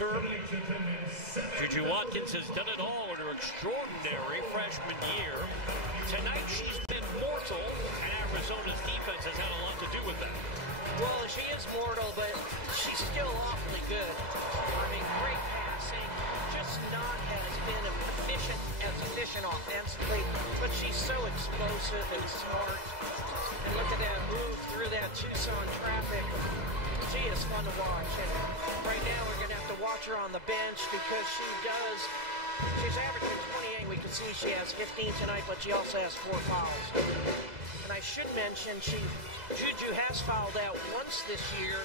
term. Juju Watkins has done it all in her extraordinary freshman year. Tonight she's been mortal, and Arizona's defense has had a lot to do with that. Well, she is mortal, but she's still awfully good. I mean, great passing, just not as efficient offensively, but she's so explosive and smart. And look at that move through that Tucson traffic. She is fun to watch. And right now we're going to have to watch her on the bench because she's averaging 28. We can see she has 15 tonight, but she also has 4 fouls. And I should mention Juju has fouled out once this year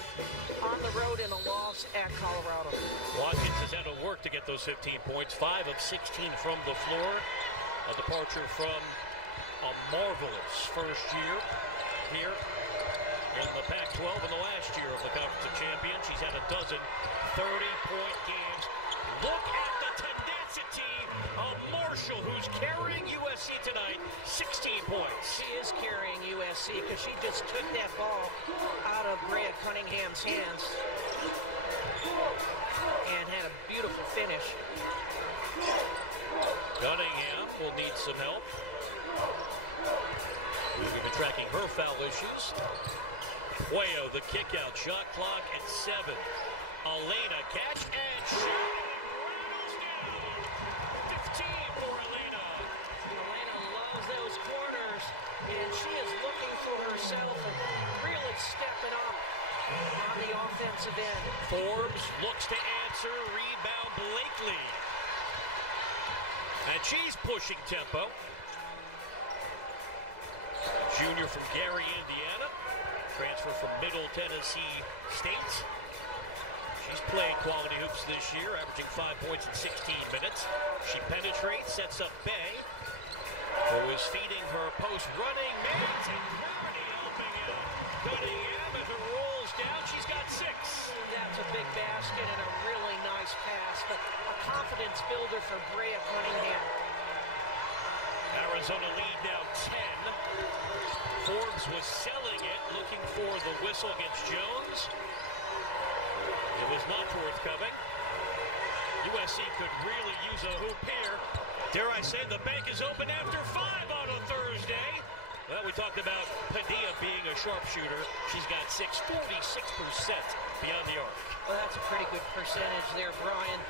on the road in a loss at Colorado. Watkins has had to work to get those 15 points, 5 of 16 from the floor. A departure from a marvelous first year here in the Pac-12 in the last year of the Conference of Champions. She's had a dozen 30-point games. Look at the tenacity of Marshall, who's carrying USC tonight, 16 points. She is carrying USC because she just took that ball out of Brea Cunningham's hands and had a beautiful finish. Cunningham will need some help. We've been tracking her foul issues. Puello, the kick out, shot clock at 7. Elena, catch and shoot. Rattles down. 15 for Elena. Elena loves those corners, and she is looking for herself and really stepping up on the offensive end. Forbes looks to answer. Rebound, Blakely. And she's pushing tempo. Junior from Gary, Indiana. Transfer from Middle Tennessee State. She's playing quality hoops this year, averaging 5 points in 16 minutes. She penetrates, sets up Bay, who is feeding her post running minutes, and Clarity helping out. Cunningham as it rolls down. She's got 6. That's a big basket and a really nice pass, but a confidence builder for Brea Cunningham. Arizona lead now 10. Forbes was selling it, looking for the whistle against Jones. It was not forthcoming. USC could really use a hoop here. Dare I say the bank is open after 5 on a Thursday. Well, we talked about Padilla being a sharpshooter. She's got 46% beyond the arc. Well, that's a pretty good percentage there, Brian.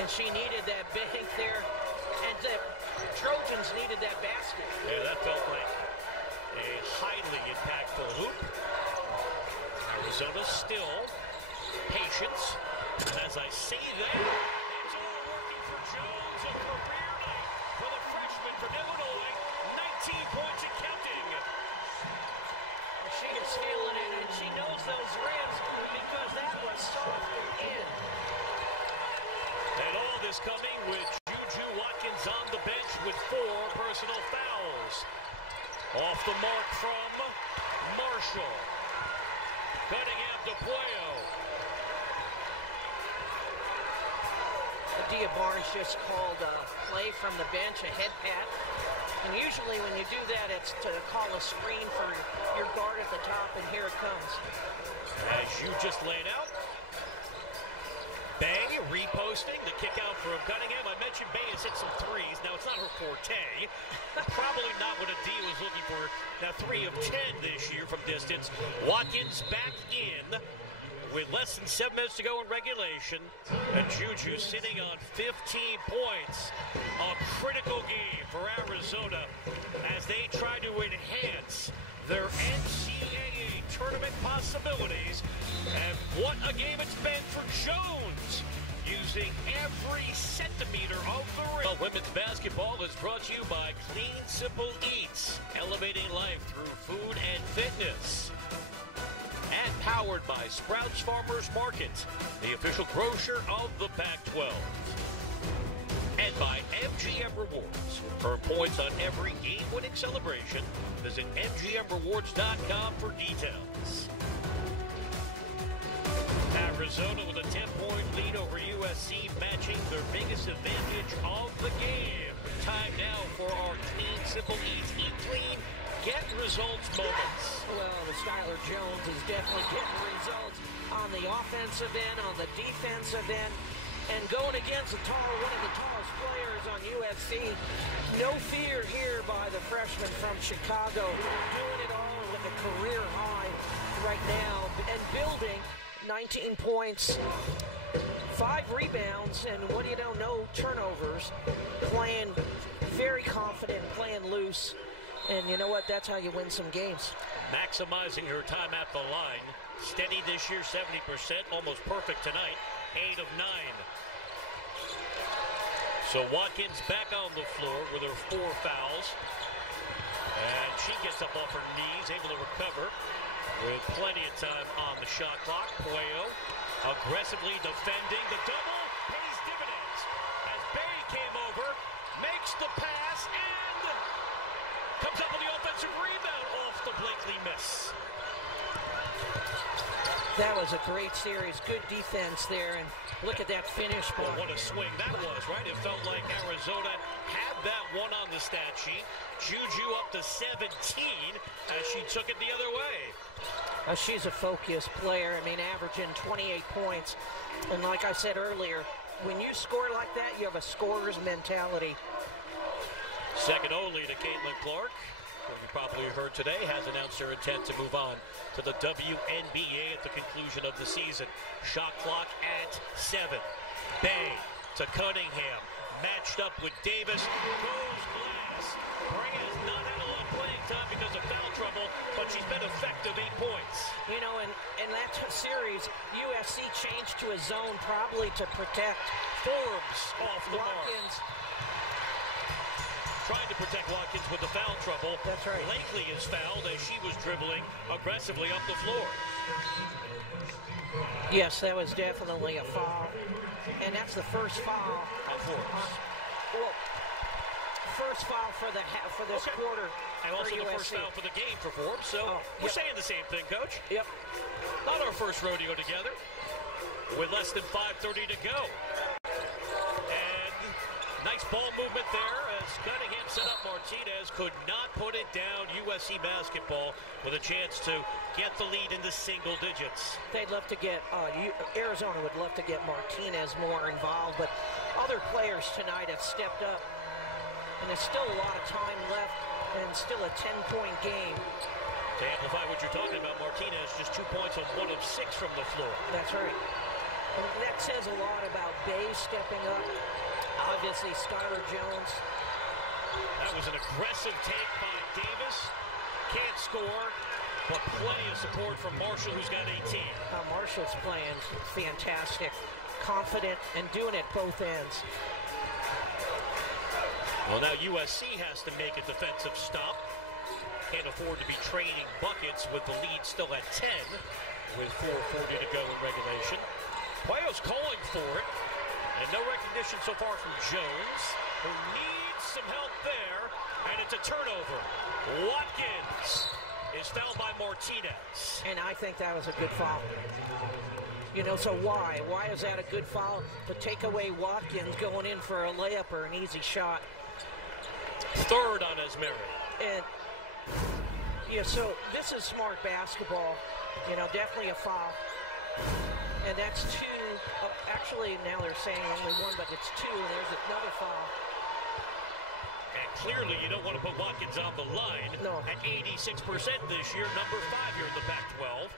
And she needed that bank there. And the Trojans needed that basket. Yeah, that felt like a highly impactful hoop. Arizona still patience. As I say that, it's all working for Jones. A career night for the freshman from Illinois. 19 points and counting. She is feeling it, and she knows those rims because that was soft in. And all this coming with Juju Watkins on the bench with 4 personal fouls. Off the mark from Marshall. Cunningham to Puello. Dia Barnes just called a play from the bench, a head pat. And usually when you do that, it's to call a screen for your guard at the top, and here it comes. As you just laid out. Bay reposting the kick out from Cunningham. I mentioned Bay has hit some threes. Now, it's not her forte. Probably not what a D was looking for. Now, 3 of 10 this year from distance. Watkins back in with less than 7 minutes to go in regulation. And Juju sitting on 15 points. A critical game for Arizona as they try to enhance their NCAA tournament possibilities. And what a game it's been for Jones, using every centimeter of the rim. Well, women's basketball is brought to you by Clean Simple Eats, elevating life through food and fitness. And powered by Sprouts Farmers Market, the official grocer of the Pac-12. And by MGM Rewards. Earn points on every game-winning celebration. Visit MGMRewards.com for details. Arizona with a 10-point lead over USC, matching their biggest advantage of the game. Time now for our Clean Simple Eats. Eat clean, get results moments. Well, the Skylar Jones is definitely getting results on the offensive end, on the defensive end. And going against one of the tallest players on USC, no fear here by the freshman from Chicago, doing it all with a career high right now and building 19 points, 5 rebounds, and what do you know, no turnovers, playing very confident, playing loose, and you know what, that's how you win some games. Maximizing her time at the line, steady this year, 70%, almost perfect tonight, 8 of 9. So Watkins back on the floor with her 4 fouls. And she gets up off her knees, able to recover with plenty of time on the shot clock. Puello aggressively defending. The double pays dividends as Bay came over, makes the pass, and comes up with the offensive rebound off the Blakely miss. That was a great series. Good defense there, and look at that finish. Well, what a swing that was, right? It felt like Arizona had that one on the stat sheet. Juju up to 17 as she took it the other way. She's a focused player. I mean, averaging 28 points. And like I said earlier, when you score like that, you have a scorer's mentality. Second only to Caitlin Clark, who you probably heard today, has announced her intent to move on to the WNBA at the conclusion of the season. Shot clock at 7. Bay to Cunningham, matched up with Davis, goes glass. Brea has not had a lot of playing time because of foul trouble, but she's been effective, 8 points. You know, in that series, USC changed to a zone probably to protect Forbes off the Watkins. mark. Trying to protect Watkins with the foul trouble. That's right. Blakely is fouled as she was dribbling aggressively up the floor. Yes, that was definitely a foul. And that's the first foul. On Forbes. Well, first foul for this quarter. And also for the USC. first foul for the game for Forbes. So we're saying the same thing, Coach. Yep. Not our first rodeo together. With less than 5:30 to go. And nice ball movement there as Cunningham set up Martinez. Could not put it down. USC basketball with a chance to get the lead into single digits. They'd love to get, Arizona would love to get Martinez more involved, but other players tonight have stepped up. And there's still a lot of time left and still a 10-point game. To amplify what you're talking about, Martinez just 2 points on 1 of 6 from the floor. That's right. And that says a lot about Bay stepping up. Obviously, Skylar Jones. That was an aggressive take by Davis. Can't score, but plenty of support from Marshall, who's got 18. Marshall's playing fantastic, confident, and doing it both ends. Well, now USC has to make a defensive stop. Can't afford to be trading buckets with the lead still at 10 with 4:40 to go in regulation. Puello's calling for it, and no recognition so far from Jones, who needs some help there, and it's a turnover. Watkins is fouled by Martinez. And I think that was a good foul. You know, so why? Why is that a good foul? To take away Watkins going in for a layup or an easy shot. Third on Esmeri. And, yeah, so this is smart basketball. You know, definitely a foul. And that's 2. Actually, now they're saying only 1, but it's 2, and there's another foul. And clearly you don't want to put Watkins on the line. No. At 86% this year, number 5 here in the Pac-12.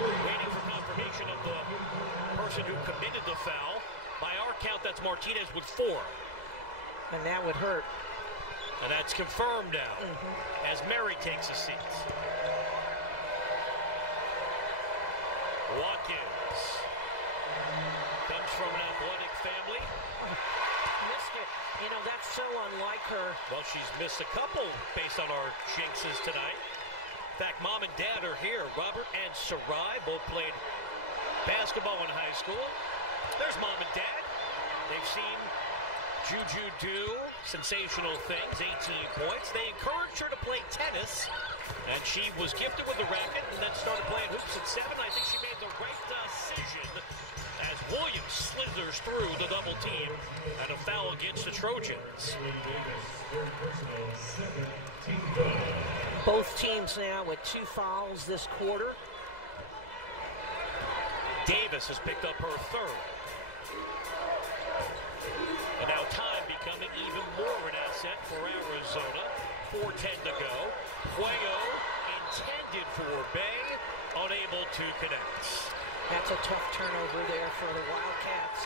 Waiting for confirmation of the person who committed the foul. By our count, that's Martinez with 4. And that would hurt. And that's confirmed now as Mary takes a seat. Watkins comes from an athletic family. Missed it. You know, that's so unlike her. Well, she's missed a couple based on our jinxes tonight. In fact, Mom and Dad are here. Robert and Sarai both played basketball in high school. There's Mom and Dad. They've seen Juju do sensational things, 18 points. They encouraged her to play tennis, and she was gifted with a racket and then started playing hoops at 7. I think she made the right decision as Williams slithers through the double team and a foul against the Trojans. Both teams now with 2 fouls this quarter. Davis has picked up her third. And now time becoming even more an asset for Arizona. 4:10 to go. Puello intended for Bay, unable to connect. That's a tough turnover there for the Wildcats.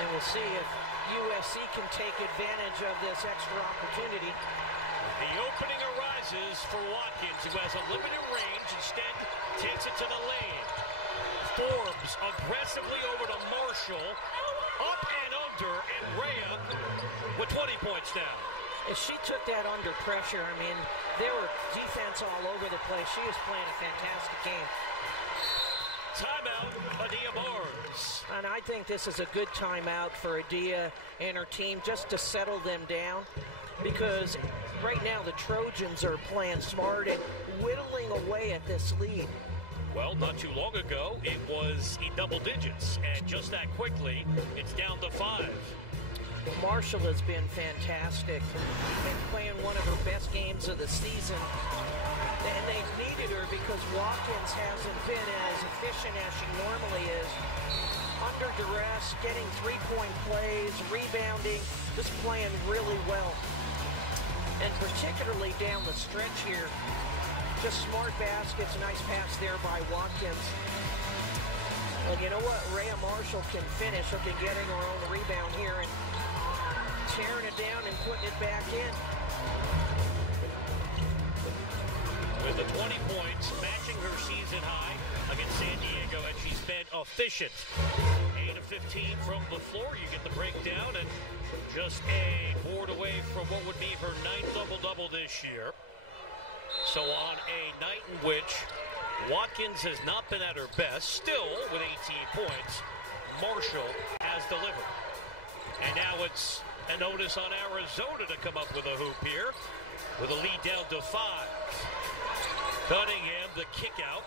And we'll see if USC can take advantage of this extra opportunity. The opening arises for Watkins, who has a limited range, instead takes it to the lane. Forbes aggressively over to Marshall, up and under, and Rhea with 20 points now. If she took that under pressure, I mean, there were defense all over the place. She is playing a fantastic game. Timeout, Adia Barnes. And I think this is a good timeout for Adia and her team just to settle them down, because right now the Trojans are playing smart and whittling away at this lead. Well, not too long ago, it was in double digits, and just that quickly, it's down to 5. Marshall has been fantastic and playing one of her best games of the season. And they've needed her because Watkins hasn't been as efficient as she normally is. Under duress, getting three-point plays, rebounding, just playing really well. And particularly down the stretch here, just smart baskets, nice pass there by Watkins. Well, you know what? Rhea Marshall can finish. She can get her own rebound here and tearing it down and putting it back in. With the 20 points, matching her season high against San Diego, and she's been efficient. 8 of 15 from the floor. You get the breakdown, and just a board away from what would be her 9th double-double this year. So on a night in which Watkins has not been at her best, still with 18 points, Marshall has delivered. And now it's an onus on Arizona to come up with a hoop here, with a lead down to 5. Cunningham, the kick out.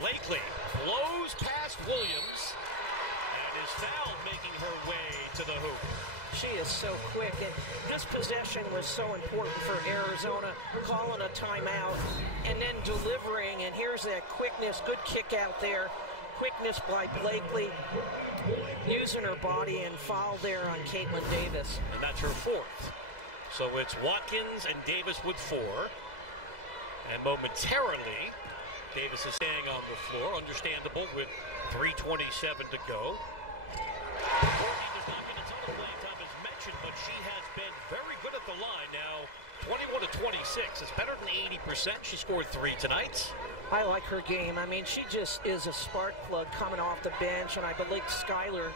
Blakely blows past Williams and is fouled, making her way to the hoop. She is so quick, and this possession was so important for Arizona, calling a timeout and then delivering, and here's that quickness, good kick out there, quickness by Blakely, using her body, and foul there on Caitlin Davis. And that's her 4th. So it's Watkins and Davis with 4. And momentarily, Davis is staying on the floor, understandable, with 3:27 to go. Courtney does not get a ton of playing time as mentioned, but she has been very good at the line. Now, 21 to 26 is better than 80%. She scored 3 tonight. I like her game. I mean, she just is a spark plug coming off the bench, and I believe Skylar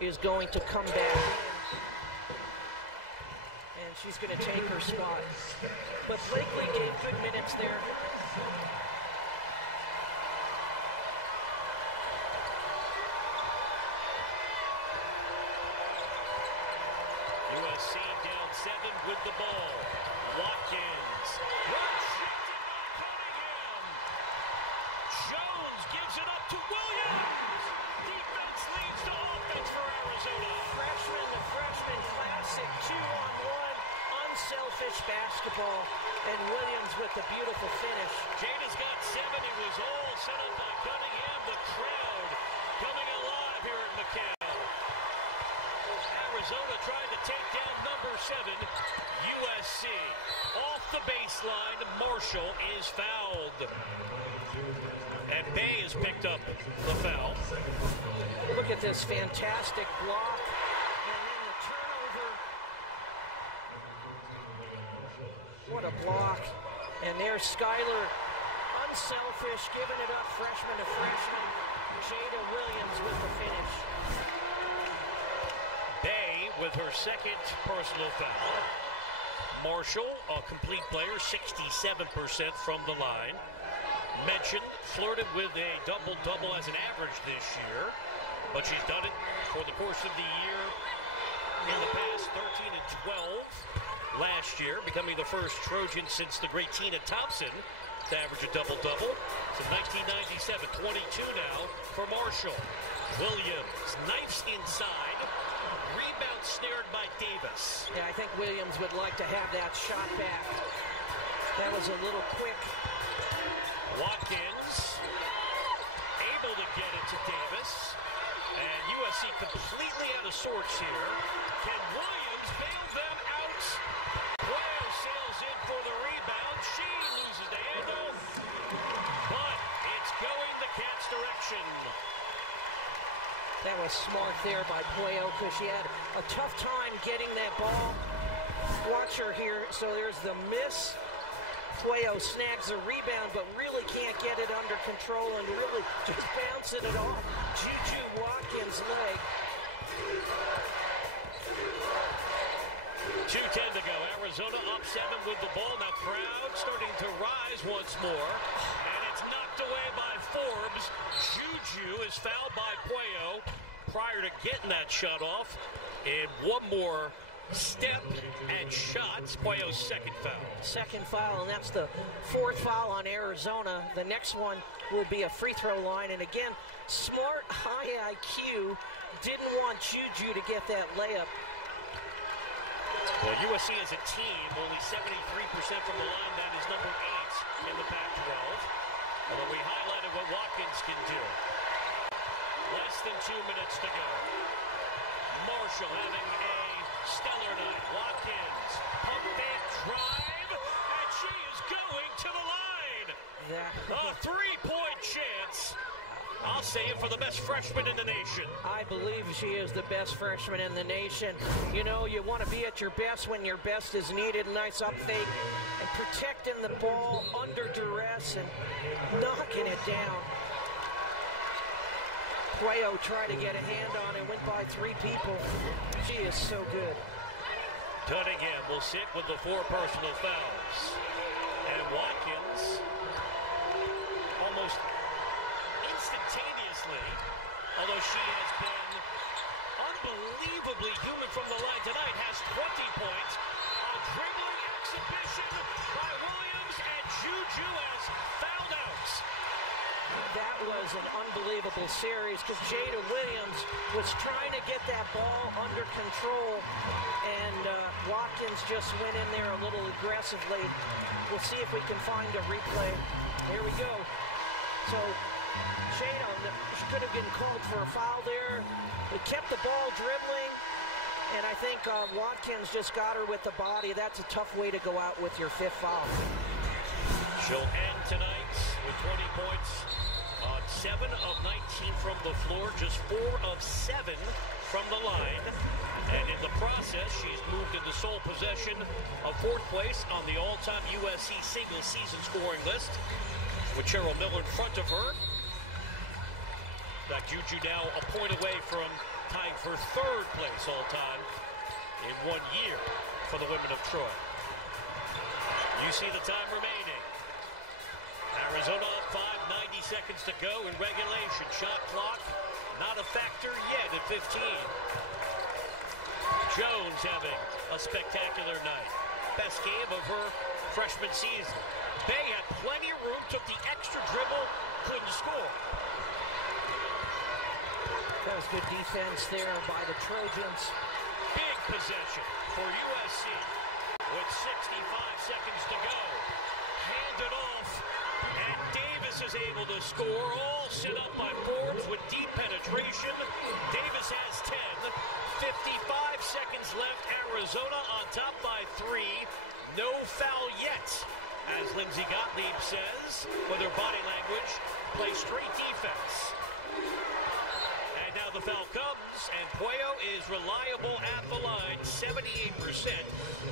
is going to come back in. And she's going to take her spot. But Blakely gave good minutes there. USC down 7 with the ball. Watkins. Rejected by Cunningham. Jones gives it up to Williams. Defense leads to offense for Arizona. The freshman classic 2-on-1 unselfish basketball, and Williams with the beautiful finish. Jada's got 7. It was all set up by Cunningham. The crowd coming alive here at McCann. Arizona trying to take down number 7, USC. Off the baseline, Marshall is fouled. And Bay has picked up the foul. Look at this fantastic block. And then the turnover. What a block. And there's Skylar, unselfish, giving it up, freshman to freshman. Jada Williams with the finish. Bay with her 2nd personal foul. Marshall, a complete player, 67% from the line. Mentioned, flirted with a double-double as an average this year, but she's done it for the course of the year in the past, 13 and 12 last year, becoming the first Trojan since the great Tina Thompson to average a double-double. Since 1997, 22 now for Marshall. Williams, knifes inside, rebound snared by Davis. Yeah, I think Williams would like to have that shot back. That was a little quick. Watkins able to get it to Davis. And USC completely out of sorts here. Can Williams bail them out? Puello sails in for the rebound. She loses the handle. But it's going the Cats' direction. That was smart there by Puello because she had a tough time getting that ball. Watch her here. So there's the miss. Puello snags the rebound, but really can't get it under control and really just bouncing it off Juju Watkins' leg. 2:10 to go. Arizona up 7 with the ball. Now crowd starting to rise once more. And it's knocked away by Forbes. Juju is fouled by Puello prior to getting that shot off. And one more step and shots. Puello's second foul. Second foul, and that's the fourth foul on Arizona. The next one will be a free throw line. And again, smart, high IQ. Didn't want Juju to get that layup. Well, USC as a team, only 73% from the line. That is number 8 in the Pac-12. Although we highlighted what Watkins can do. Less than 2 minutes to go. Marshall having a stellar night. Watkins, pump and drive, and she is going to the line. A three-point chance. I'll say it for the best freshman in the nation. I believe she is the best freshman in the nation. You know, you want to be at your best when your best is needed. Nice up fake and protecting the ball under duress and knocking it down. Puello tried to get a hand on it, went by 3 people. She is so good. Cunningham will sit with the 4 personal fouls. And Watkins almost instantaneously, although she has been unbelievably human from the line tonight, has 20 points. A dribbling exhibition by Williams, and Juju has fouled out. That was an unbelievable series because Jada Williams was trying to get that ball under control, and Watkins just went in there a little aggressively. We'll see if we can find a replay. Here we go. So Jada, she could have been called for a foul there. They kept the ball dribbling, and I think Watkins just got her with the body. That's a tough way to go out with your 5th foul. She'll end tonight with 20 points on 7 of 19 from the floor, just 4 of 7 from the line. And in the process, she's moved into sole possession of 4th place on the all-time USC single-season scoring list, with Cheryl Miller in front of her. In fact, Juju now a point away from tying for 3rd place all-time in 1 year for the women of Troy. You see the time remaining. Arizona up 5, 90 seconds to go in regulation. Shot clock not a factor yet at 15. Jones having a spectacular night. Best game of her freshman season. Bay had plenty of room, took the extra dribble, couldn't score. That was good defense there by the Trojans. Big possession for USC with 65 seconds to go. Hand it off, and Davis is able to score. All set up by Forbes with deep penetration. Davis has 10. 55 seconds left. Arizona on top by 3. No foul yet, as Lindsey Gottlieb says, with her body language, play straight defense. And now the foul comes, and Puello is reliable at the line, 78%.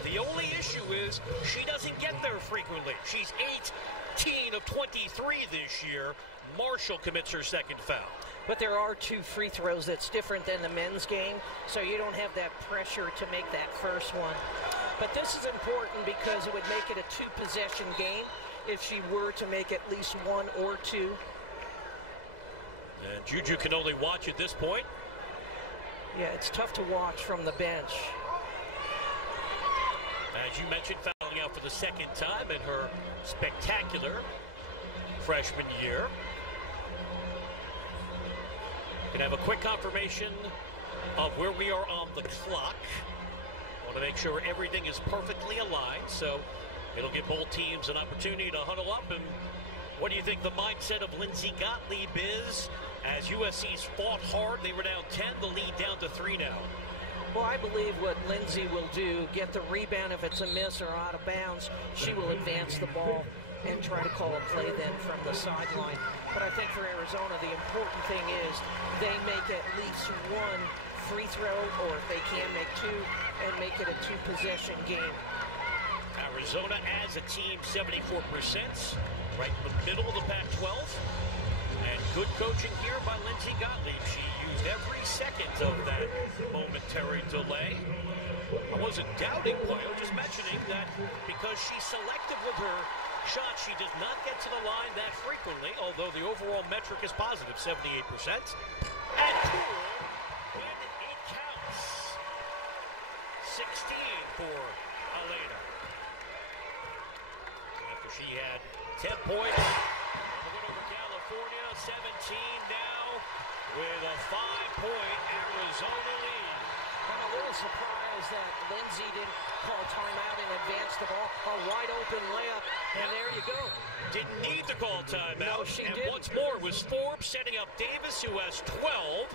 The only issue is she doesn't get there frequently. She's 18 of 23 this year. Marshall commits her 2nd foul. But there are 2 free throws that's different than the men's game, so you don't have that pressure to make that first one. But this is important because it would make it a 2-possession game if she were to make at least 1 or 2. And Juju can only watch at this point. Yeah, it's tough to watch from the bench. As you mentioned, fouling out for the 2nd time in her spectacular freshman year. Can have a quick confirmation of where we are on the clock. Want to make sure everything is perfectly aligned, so it'll give both teams an opportunity to huddle up. And what do you think the mindset of Lindsey Gottlieb is as USC's fought hard. They were down 10, the lead down to 3 now. Well, I believe what Lindsay will do, get the rebound. If it's a miss or out of bounds, she will advance the ball and try to call a play then from the sideline. But I think for Arizona, the important thing is they make at least one free throw, or if they can, make two, and make it a two-possession game. Arizona as a team, 74%, right in the middle of the Pac-12. And good coaching here by Lindsay Gottlieb. She used every second of that momentary delay. I wasn't doubting play, I was just mentioning that because she's selective with her shot, she does not get to the line that frequently, although the overall metric is positive, 78%. And cool when it counts. 16 for Alena. After she had 10 points, the win over California, 17 now with a 5-point Arizona lead. I'm a little surprised that Lindsay didn't call timeout and advance the ball. A wide open layup, and there you go. Didn't need to call timeout. No, she and didn't. What's more was Forbes setting up Davis, who has 12.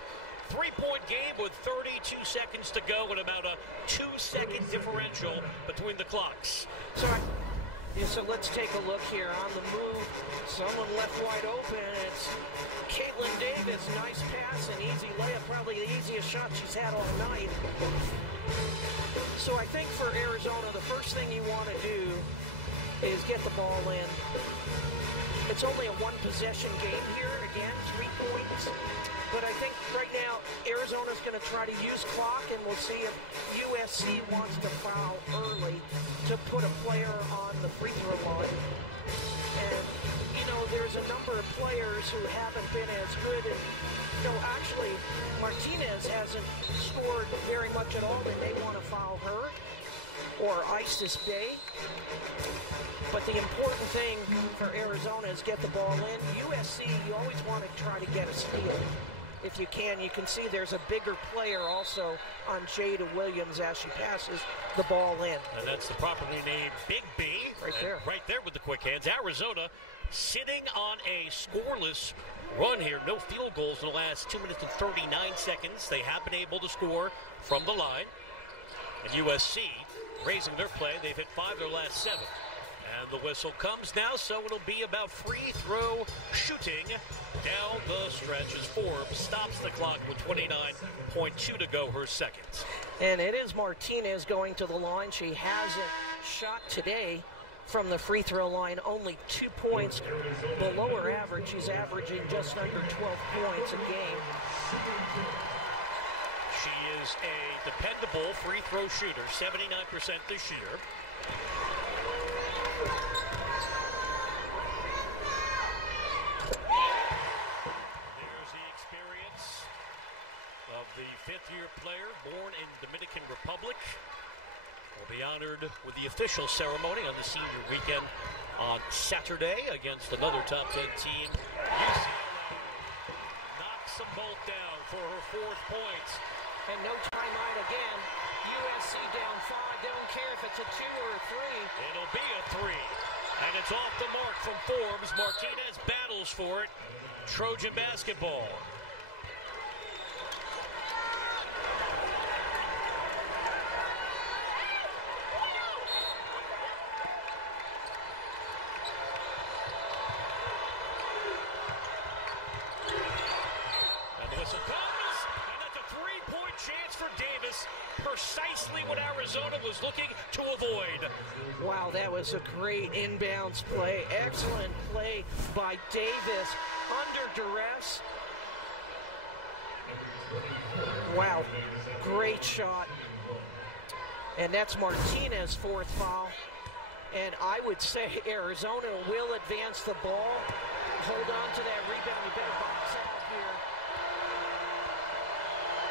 3-point game with 32 seconds to go and about a 2-second differential between the clocks. So let's take a look here on the move. Someone left wide open. It's Caitlin Davis. Nice pass and easy layup. Probably the easiest shot she's had all night. So I think for Arizona, the first thing you want to do is get the ball in. It's only a one-possession game here. Again, 3 points. But I think right now, Arizona's going to try to use clock, and we'll see if USC wants to foul early to put a player on the free throw line. And, you know, there's a number of players who haven't been as good. And, you know, actually, Martinez hasn't scored very much at all, and they want to foul her or Isis Day. But the important thing for Arizona is get the ball in. USC, you always want to try to get a steal. If you can see there's a bigger player also on Jada Williams as she passes the ball in. And that's the properly named Big B. Right there. Right there with the quick hands. Arizona sitting on a scoreless run here. No field goals in the last 2 minutes and 39 seconds. They have been able to score from the line. And USC raising their play. They've hit 5 of their last 7. And the whistle comes now, so it'll be about free throw shooting down the stretch as Forbes stops the clock with 29.2 to go, her second. And it is Martinez going to the line. She hasn't shot today from the free throw line, only 2 points below her average. She's averaging just under 12 points a game. She is a dependable free throw shooter, 79% this year. The fifth-year player born in Dominican Republic will be honored with the official ceremony on the senior weekend on Saturday against another top 10 team. UCLA knocks them both down for her 4th point. And no timeout again. USC down 5. They don't care if it's a 2 or a 3. It'll be a 3. And it's off the mark from Forbes. Martinez battles for it. Trojan basketball. Precisely what Arizona was looking to avoid. Wow, that was a great inbounds play. Excellent play by Davis under duress. Wow, great shot. And that's Martinez's 4th foul. And I would say Arizona will advance the ball. Hold on to that rebound. You better box out here.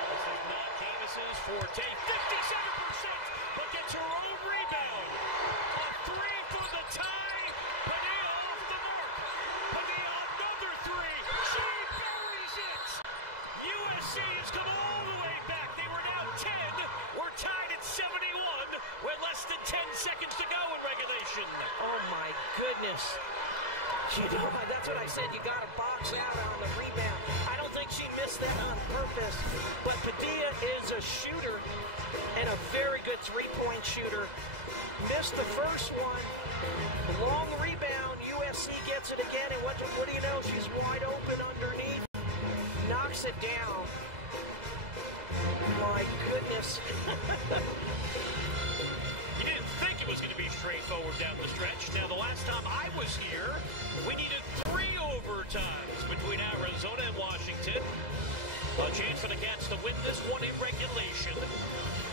This is not Davis's forte. 57%, but gets her own rebound. A 3 for the tie. Padilla off the mark. Padilla another 3. She buries it. USC has come all the way back. They were now 10. We're tied at 71 with less than 10 seconds to go in regulation. Oh my goodness. That's what I said. You got to box out on the rebound. I don't think she missed that on purpose. But Padilla is a shooter and a very good three-point shooter. Missed the first one. Long rebound. USC gets it again. And what do you know? She's wide open underneath. Knocks it down. My goodness. You didn't think it was going to be straightforward down the stretch. Now, the last time I was here, we needed 3 overtimes between Arizona and Washington. A chance for the Cats to win this one in regulation.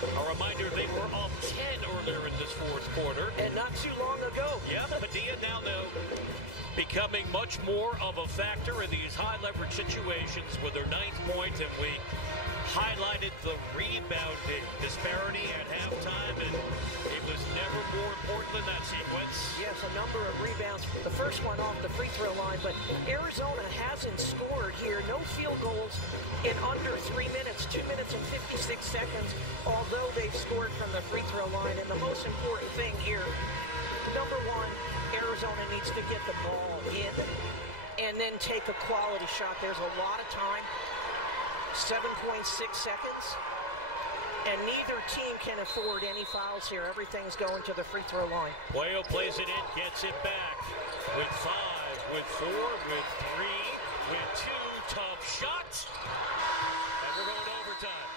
A reminder, they were up 10 earlier in this fourth quarter. And not too long ago. Yep, Padilla now, though, becoming much more of a factor in these high-leverage situations with their 9th point, and we highlighted the rebounding disparity at halftime, and it was never more important than that sequence. Yes, a number of rebounds. The first one off the free throw line, but Arizona hasn't scored here. No field goals in under 3 minutes, 2 minutes and 56 seconds, although they've scored from the free throw line. And the most important thing here, number one, Arizona needs to get the ball in and then take a quality shot. There's a lot of time. 7.6 seconds, and neither team can afford any fouls here. Everything's going to the free throw line. Puello plays it in, gets it back with 5, with 4, with 3, with 2. Tough shot, and we're going to overtime.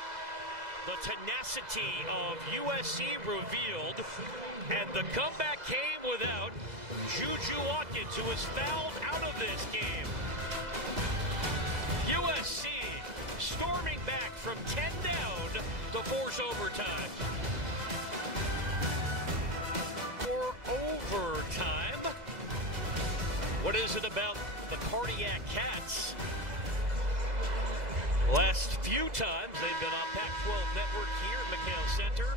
The tenacity of USC revealed, and the comeback came without Juju Watkins, who was fouled out of this game. USC storming back from 10 down to force overtime. For overtime, what is it about the Cardiac Cats? Last few times they've been on Pac-12 Network here at McHale Center.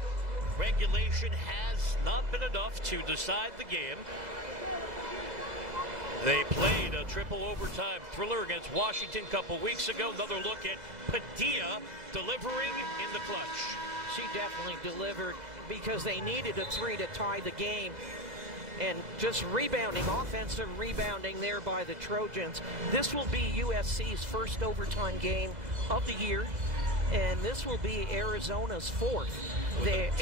Regulation has not been enough to decide the game. They played a triple overtime thriller against Washington a couple weeks ago. Another look at Padilla delivering in the clutch. She definitely delivered because they needed a 3 to tie the game. And just rebounding, offensive rebounding there by the Trojans. This will be USC's first overtime game of the year, and this will be Arizona's 4th.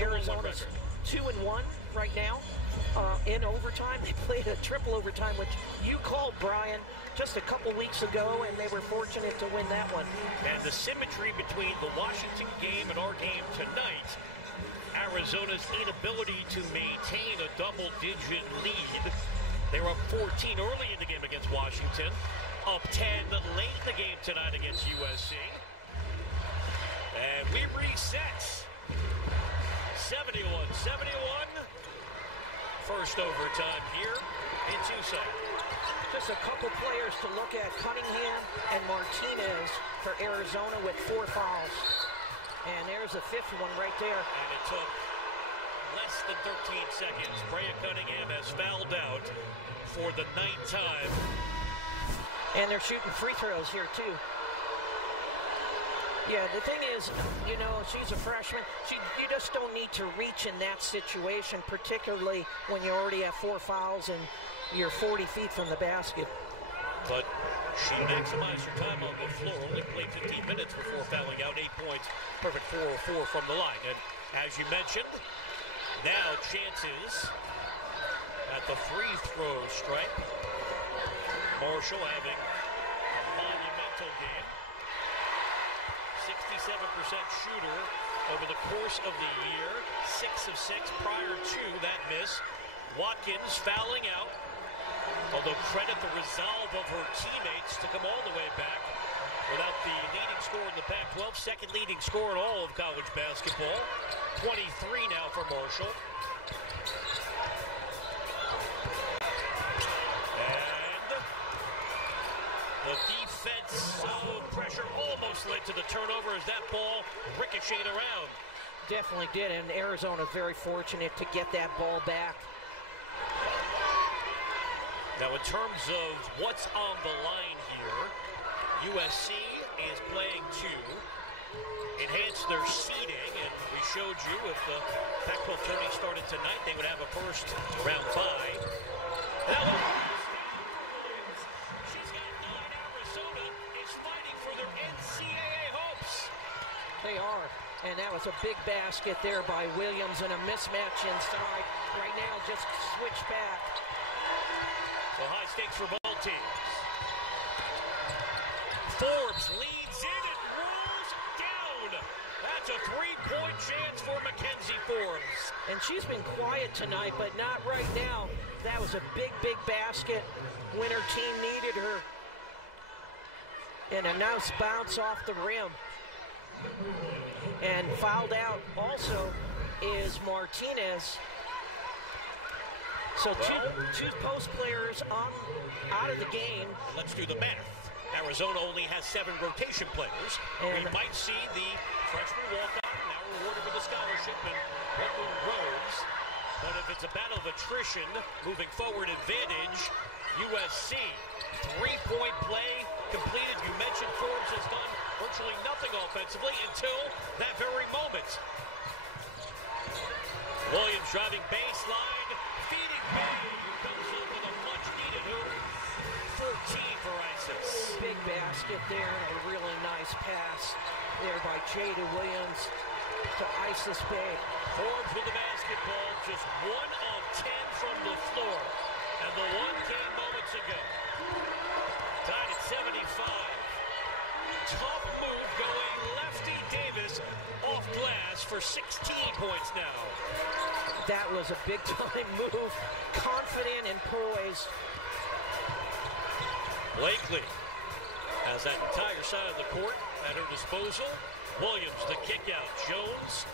Arizona's 2-1 right now. In overtime, they played a triple overtime, which you called, Brian, just a couple weeks ago, and they were fortunate to win that one. And the symmetry between the Washington game and our game tonight, Arizona's inability to maintain a double-digit lead. They were up 14 early in the game against Washington, up 10 late in the game tonight against USC. And we reset 71-71. First overtime here in Tucson. Just a couple players to look at, Cunningham and Martinez for Arizona with 4 fouls. And there's a 5th one right there. And it took less than 13 seconds. Brea Cunningham has fouled out for the 9th time. And they're shooting free throws here too. Yeah, the thing is, you know, she's a freshman. You just don't need to reach in that situation, particularly when you already have 4 fouls and you're 40 feet from the basket. But she maximized her time on the floor, only played 15 minutes before fouling out, 8 points, perfect 4-4 from the line. And as you mentioned, now chances at the free throw stripe. Marshall having a monumental game. 67% shooter over the course of the year, 6 of 6 prior to that miss. Watkins fouling out, although credit the resolve of her teammates to come all the way back without the leading scorer in the Pac-12, second leading scorer in all of college basketball. 23 now for Marshall. And the defense pressure almost led to the turnover as that ball ricocheted around. Definitely did, and Arizona very fortunate to get that ball back. Now, in terms of what's on the line here, USC is playing to enhance their seeding, and we showed you if the Pac-12 tourney started tonight, they would have a first round bye. She's got 9. Arizona is fighting for their nth They are. And that was a big basket there by Williams and a mismatch inside. Right now, just switch back. So high stakes for both teams. Forbes leads in and rolls down. That's a three-point chance for Mackenzie Forbes. And she's been quiet tonight, but not right now. That was a big, big basket when her team needed her. And a nice bounce off the rim. And fouled out also is Martinez. So two post players out of the game. Let's do the math. Arizona only has 7 rotation players. And we might see the freshman walk-on, now rewarded with a scholarship, and Brooklyn Rose. But if it's a battle of attrition, moving forward advantage, USC. 3-point play completed. You mentioned Forbes has done virtually nothing offensively until that very moment. Williams driving baseline, feeding Bay, who comes up with a much-needed hoop. 14 for Isis. Big basket there, and a really nice pass there by Jada Williams to Isis Bay. Forbes with the basketball, just 1 of 10 from the floor. And the one came moments ago. Tied at 75. Tough move going lefty Davis off glass for 16 points now. That was a big-time move. Confident and poised. Blakely has that entire side of the court at her disposal. Williams, the kick out. Jones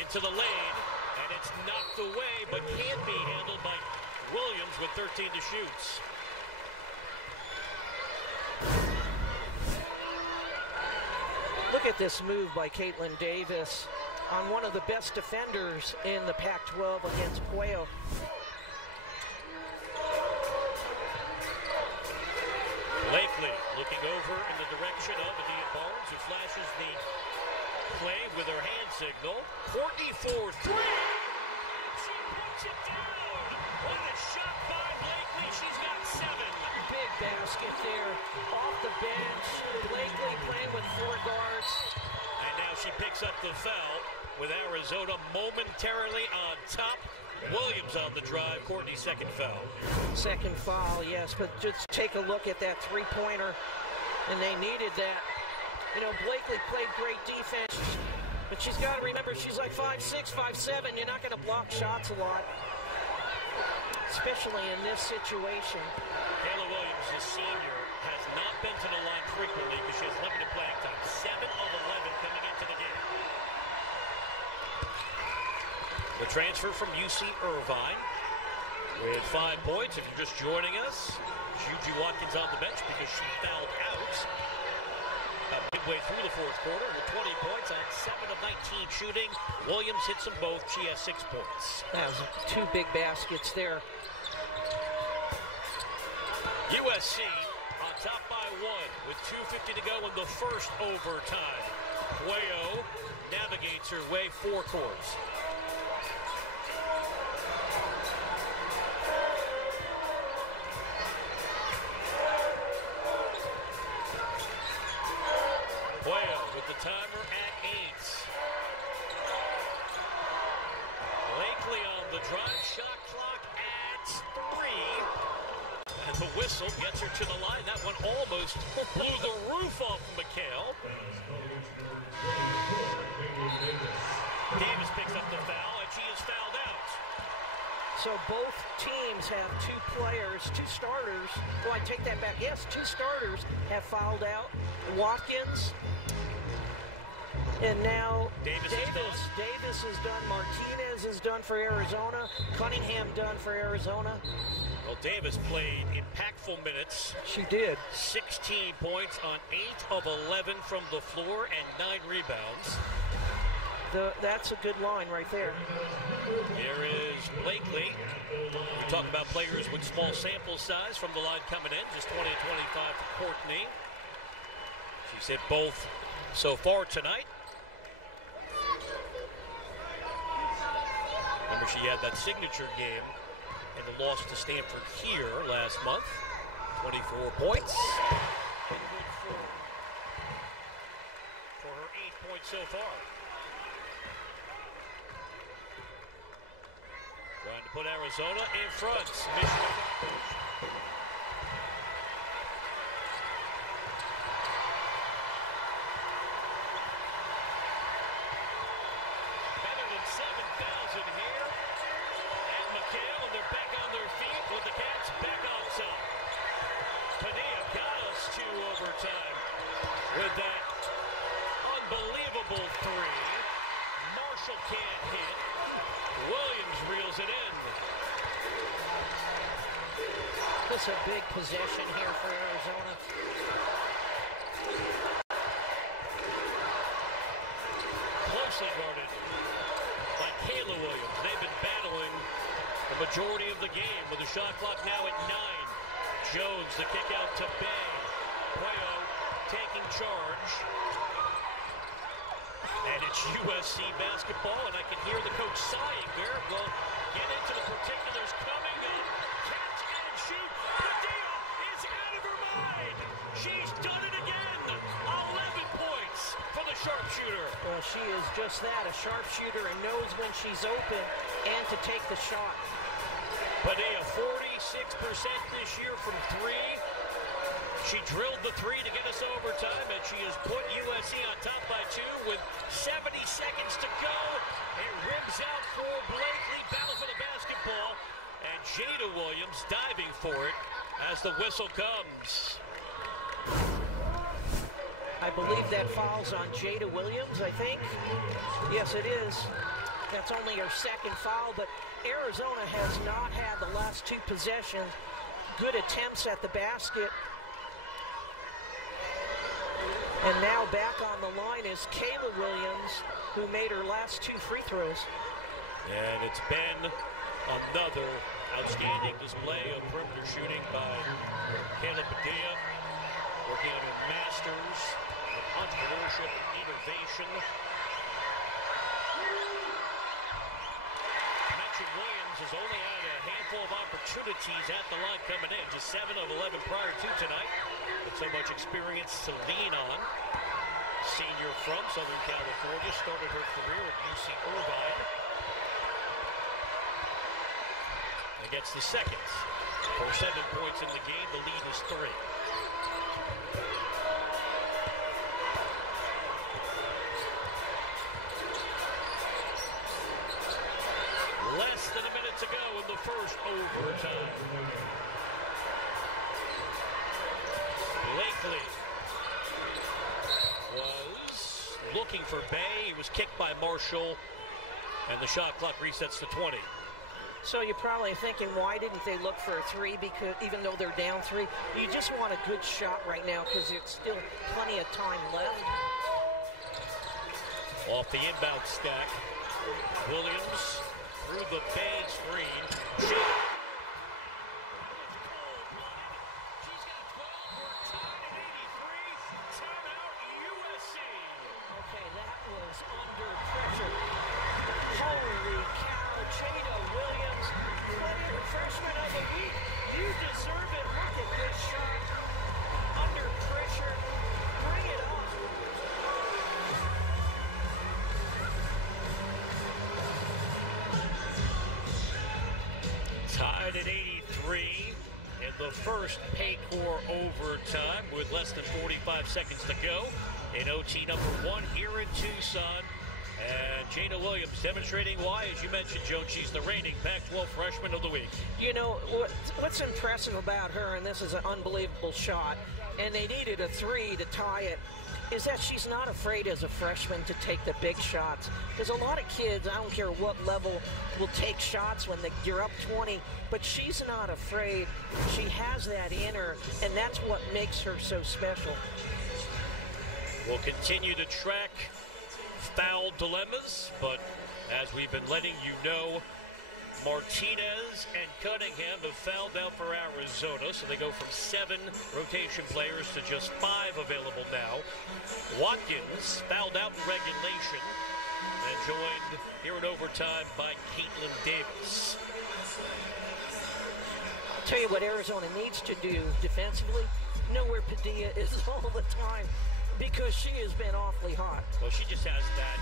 into the lane, and it's knocked away, but can't be handled by Williams with 13 to shoot. Look at this move by Caitlin Davis on one of the best defenders in the Pac-12 against Puello. Blakely looking over in the direction of Adia Barnes, who flashes the play with her hand signal. Courtney for 3. She puts it down. What a shot by Blakely. She's got 7. Big basket there off the bench. Blakely playing with 4 guards. And now she picks up the foul with Arizona momentarily on top. Williams on the drive. Courtney's second foul. Second foul, yes, but just take a look at that three-pointer, and they needed that. You know, Blakely played great defense, but she's got to remember she's like 5'6", 5'7". You're not going to block shots a lot, especially in this situation. Kayla Williams, the senior, has not been to the line frequently because she has limited playing time. 7 of 11 coming into the game. The transfer from UC Irvine with 5 points. If you're just joining us, Juju Watkins on the bench because she fouled out midway through the fourth quarter with 20 points on 7 of 19 shooting. Williams hits them both. She has 6 points. That was 2 big baskets there. USC on top by 1 with 2:50 to go in the first overtime. Puello navigates her way 4 courts. Puello with the timer at 8. Blakely on the drive, shot clock at 3. And the whistle gets her to the line. That one almost blew the roof off McHale. Davis picks up the foul, and she is fouled out. So both teams have 2 players, 2 starters. Well, I take that back. Yes, 2 starters have fouled out. Watkins, and now Davis is done. Martinez is done for Arizona. Cunningham done for Arizona. Well, Davis played impactful minutes. She did. 16 points on 8 of 11 from the floor and 9 rebounds. That's a good line right there. There is Blakely. We talk about players with small sample size from the line coming in. Just 20 and 25 for Courtney. She's hit both so far tonight. Remember, she had that signature game in the loss to Stanford here last month. 24 points. For her 8 points so far. Trying to put Arizona in front. Michigan. Better than 7,000 here. And McHale, and they're back on their feet with the Cats back on top. Padilla got us to overtime with that unbelievable three. Marshall can't hit. Williams reels it in. This is a big possession here for Arizona. Closely guarded by Kayla Williams. They've been battling the majority of the game with the shot clock now at 9. Jones, the kick out to Bay. Puello taking charge. And it's USC basketball, and I can hear the coach sighing there. We'll get into the particulars coming up. Catch and shoot. Padilla is out of her mind. She's done it again. 11 points for the sharpshooter. Well, she is just that, a sharpshooter, and knows when she's open and to take the shot. Padilla, 46% this year from 3. She drilled the 3 to get us overtime, and she has put USC on top by 2 with 70 seconds to go. It rims out for Blakely, battle for the basketball, and Jada Williams diving for it as the whistle comes. I believe that falls on Jada Williams, I think. Yes, it is. That's only her second foul, but Arizona has not had the last 2 possessions. Good attempts at the basket. And now back on the line is Kayla Williams, who made her last 2 free throws. And it's been another outstanding display of perimeter shooting by Kayla Padilla, working on her masters in entrepreneurship and innovation. Williams has only had a handful of opportunities at the line coming in, just 7 of 11 prior to tonight, but so much experience to lean on. Senior from Southern California, started her career at UC Irvine. And gets the second for 7 points in the game. The lead is 3. Less than a minute to go in the first overtime. Blakely was looking for Bay. He was kicked by Marshall, and the shot clock resets to 20. So you're probably thinking, why didn't they look for a 3? Because even though they're down 3, you just want a good shot right now because there's still plenty of time left. Off the inbound stack, Williams through the Bay screen. She's got 12. We're tied at 83. Timeout, USC. Okay, that was under pressure. Holy cow, Jada Williams, freshman of the week. You deserve it. Look at this shot. Under pressure. Bring it on. Tied at 83 in the first Paycor overtime with less than 45 seconds to go in OT number 1 here in Tucson. And Jada Williams demonstrating why, as you mentioned, Joe, she's the reigning Pac-12 Freshman of the Week. You know, what's impressive about her, and this is an unbelievable shot, and they needed a 3 to tie it, is that she's not afraid as a freshman to take the big shots. Because a lot of kids, I don't care what level, will take shots when you're up 20, but she's not afraid. She has that in her, and that's what makes her so special. We'll continue to track foul dilemmas, but as we've been letting you know, Martinez and Cunningham have fouled out for Arizona, so they go from 7 rotation players to just 5 available now. Watkins fouled out in regulation and joined here in overtime by Caitlin Davis. I'll tell you what Arizona needs to do defensively. Know where Padilla is all the time. Because she has been awfully hot. Well, she just has that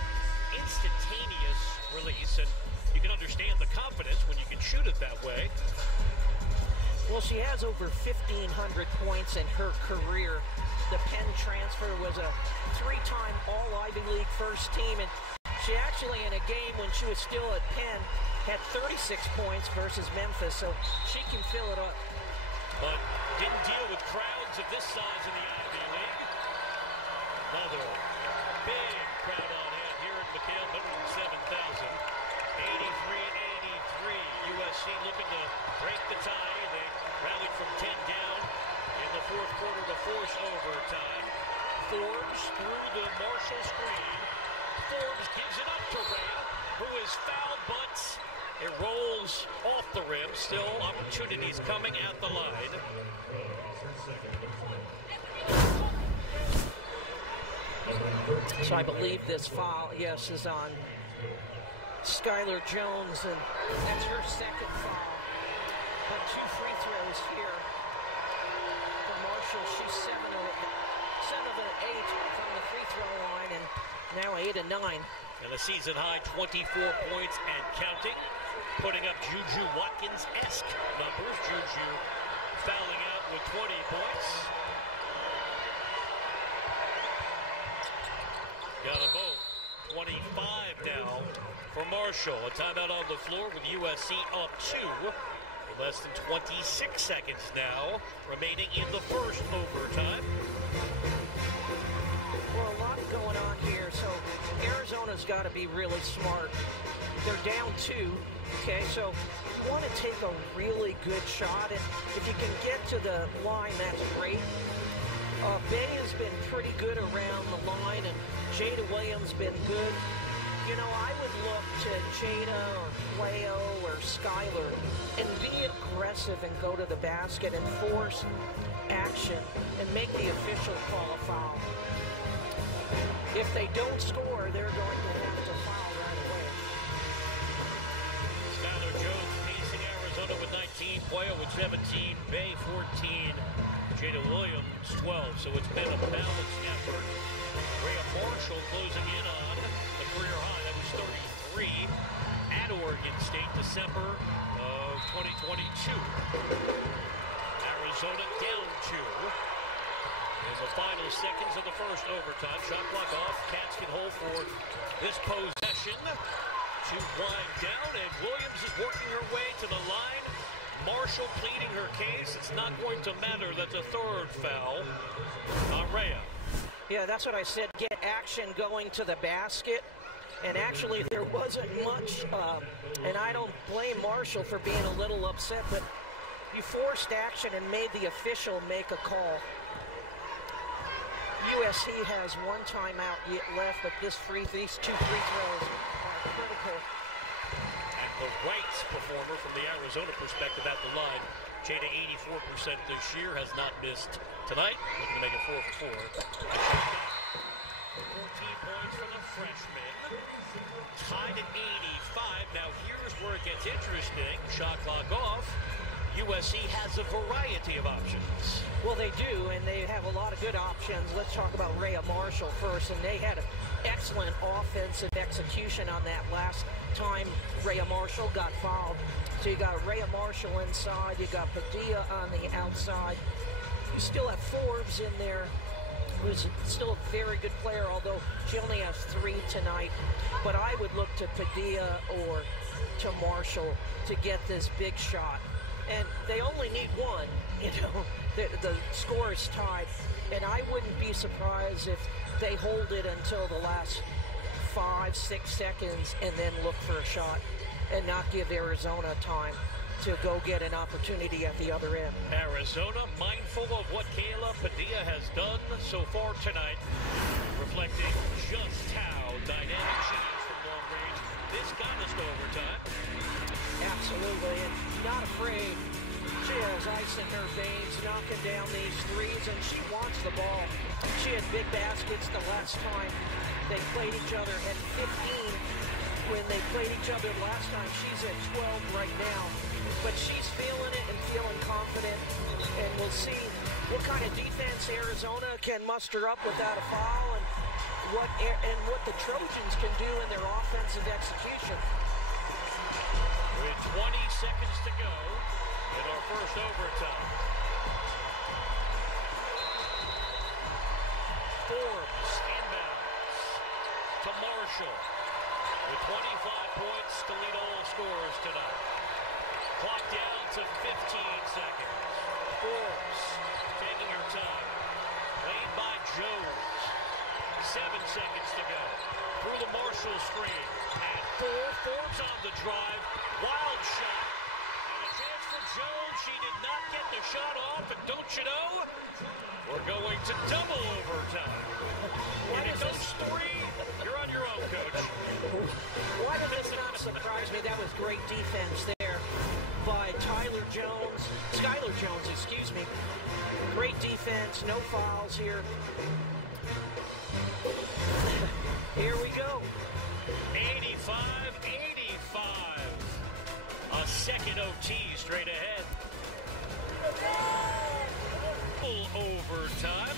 instantaneous release, and you can understand the confidence when you can shoot it that way. Well, she has over 1,500 points in her career. The Penn transfer was a 3-time All-Ivy League first team, and she actually, in a game when she was still at Penn, had 36 points versus Memphis, so she can fill it up. But didn't deal with crowds of this size in the Ivy League. Another big crowd on hand here at McHale, 107,000. 83-83. USC looking to break the tie. They rallied from 10 down in the fourth quarter to force overtime. Forbes through the Marshall screen. Forbes gives it up to Rhea, who is fouled, but it rolls off the rim. Still opportunities coming at the line. So I believe this foul, yes, is on Skylar Jones, and that's her second foul. But 2 free throws here for Marshall. She's 7 of 8 from the free throw line, and now 8 of 9. And a season high 24 points and counting, putting up Juju Watkins-esque numbers. Juju fouling out with 20 points. Got them both. 25 now for Marshall. A timeout on the floor with USC up 2. With less than 26 seconds now remaining in the first overtime. Well, a lot going on here. So Arizona's got to be really smart. They're down 2. Okay, so you want to take a really good shot, and if you can get to the line, that's great. Bay has been pretty good around the line, and Jada Williams been good. You know, I would look to Jada or Cleo or Skylar and be aggressive and go to the basket and force action and make the official call a foul. If they don't score, they're going to have to foul right away. Skylar Jones pacing Arizona with 19, Puello with 17, Bay 14, Jada Williams 12. So it's been a balanced effort. Rhea Marshall closing in on the career high. That was 33 at Oregon State, December of 2022. Arizona down 2. As the final seconds of the first overtime. Shot clock off. Cats can hold for this possession to wind down, and Williams is working her way to the line. Marshall pleading her case. It's not going to matter. That's a third foul on Rhea. Yeah, that's what I said. Get action going to the basket. And actually, there wasn't much, and I don't blame Marshall for being a little upset, but you forced action and made the official make a call. USC has 1 timeout yet left, but these 2 free throws are critical. And the right performer from the Arizona perspective at the line. Jada 84% this year, has not missed tonight. Looking to make it 4 for 4. 14 points from the freshman. Tied at 85. Now here's where it gets interesting. Shot clock off. USC has a variety of options. Well, they do, and they have a lot of good options. Let's talk about Rhea Marshall first, and they had an excellent offensive execution on that last time Rhea Marshall got fouled. So you got Rhea Marshall inside, you got Padilla on the outside. You still have Forbes in there, who's still a very good player, although she only has 3 tonight. But I would look to Padilla or to Marshall to get this big shot. And they only need 1, you know, the score is tied. And I wouldn't be surprised if they hold it until the last 5-6 seconds and then look for a shot and not give Arizona time to go get an opportunity at the other end. Arizona mindful of what Kayla Padilla has done so far tonight, reflecting just how dynamic she is from long range. This got us to overtime. Absolutely, and not afraid. She has ice in her veins, knocking down these threes, and she wants the ball. She had big baskets the last time they played each other at 15 when they played each other last time. She's at 12 right now, but she's feeling it and feeling confident, and we'll see what kind of defense Arizona can muster up without a foul, and what the Trojans can do in their offensive execution. With 20 seconds to go in our first overtime. Forbes inbounds to Marshall. With 25 points to lead all scorers tonight. Clock down to 15 seconds. Forbes taking her time. Played by Jones. 7 seconds to go. Through the Marshall screen. At 4, Forbes on the drive. Wild shot. And a chance for Jones. She did not get the shot off. And don't you know, we're going to double overtime. When it goes 3, you're on your own, Coach. Why did this not surprise me? That was great defense there by Skylar Jones, excuse me. Great defense, no fouls here. Here we go. 85-85. A second OT straight ahead. Full overtime.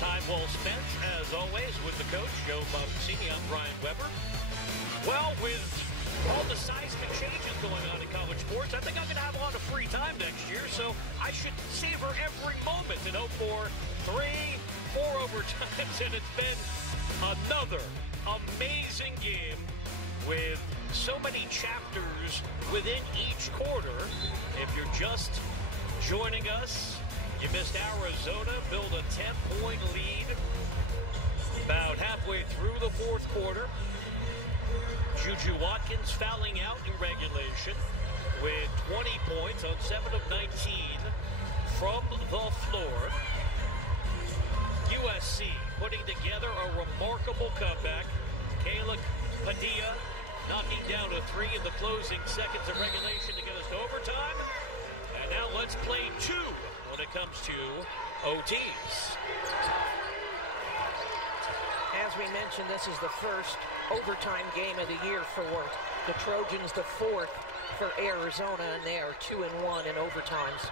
Time well spent, as always, with the coach, Joe Boncini. I'm Brian Weber. Well, with all the seismic changes going on in college sports, I think I'm going to have a lot of free time next year, so I should savor every moment and hope for 3, 4 overtimes, and it's been another amazing game with so many chapters within each quarter. If you're just joining us, you missed Arizona build a 10-point lead about halfway through the fourth quarter. Juju Watkins fouling out in regulation with 20 points on 7 of 19 from the floor. USC putting together a remarkable comeback. Kayla Padilla knocking down a 3 in the closing seconds of regulation to get us to overtime. And now let's play 2 when it comes to OTs. As we mentioned, this is the first overtime game of the year for the Trojans, the 4th for Arizona, and they are 2-1 in overtimes.